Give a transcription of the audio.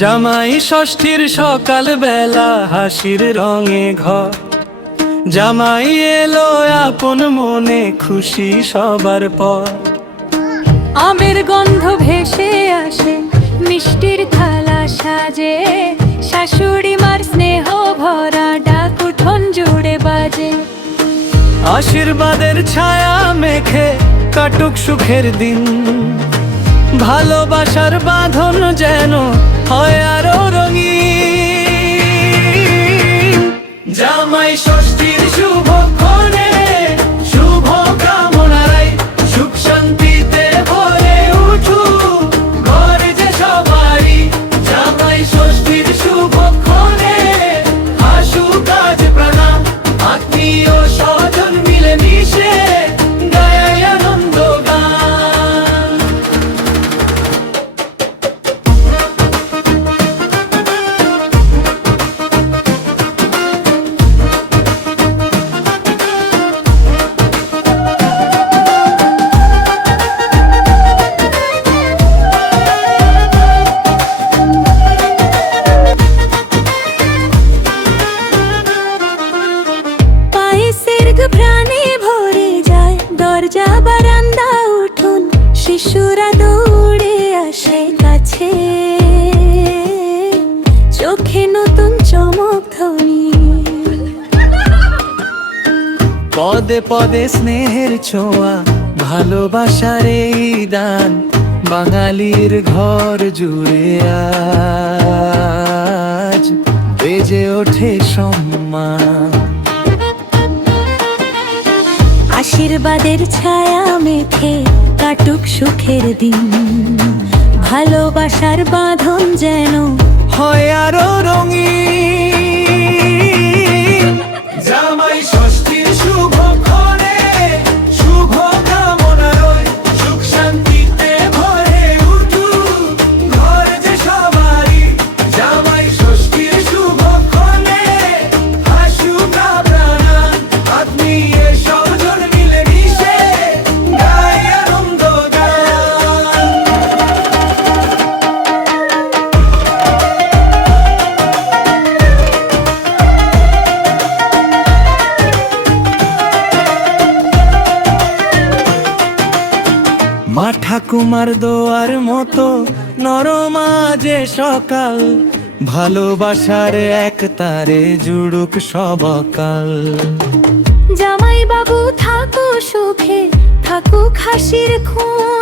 জামাই ষষ্ঠীর সকাল বেলা হাসির রঙে ঘর, জামাই এলো আপন মনে খুশি সবার পর। আমের গন্ধ ভেসে আসে, মিষ্টির থালা সাজে, শাশুড়ি মার স্নেহ ভরা ডাক উঠোন জুড়ে বাজে। আশীর্বাদের ছায়া মেখে কাটুক সুখের দিন, ভালোবাসার বাঁধন যেন হয় আরো রঙিন। জামাই ষষ্ঠীর শুভক্ষণে শুভ কামনায় সুখ শান্তিতে ভরে উঠুক ঘর যে সবারই। জামাই ষষ্ঠীর শুভক্ষণে হাসুক আজ প্রাণ, আত্মীয় স্বজন মিলে মিশে গায় আনন্দ গান। প্রাণে ভরে যায় দরজা বারান্দা উঠুন, শিশুরা দৌড়ে আসে কাছে, চোখে নতুন চমক ধ্বনি। পদে পদে স্নেহের ছোঁয়া, ভালোবাসার এই দান, বাঙালির ঘর জুড়ে আজ বেজে ওঠে সম্মান। আশীর্বাদের ছায়া মেখে কাটুক সুখের দিন, ভালোবাসার বাঁধন যেন হয় আরো রঙিন। জামাই ষষ্ঠীর শুভক্ষণে শুভ কামনায় সুখ শান্তিতে ভরে উঠুক ঘর যে সবারই। জামাই ষষ্ঠীর শুভক্ষণে হাসুক প্রাণ, আত্মীয় স্বজন মিলে মিশে গায় আনন্দ গান। মা ঠাকুমার দোয়ার মতো নরম আজে সকাল, ভালোবাসার এক তারে জুড়ুক সবকাল। জামাই বাবু থাকো সুখে, থাকুক হাসির খুন,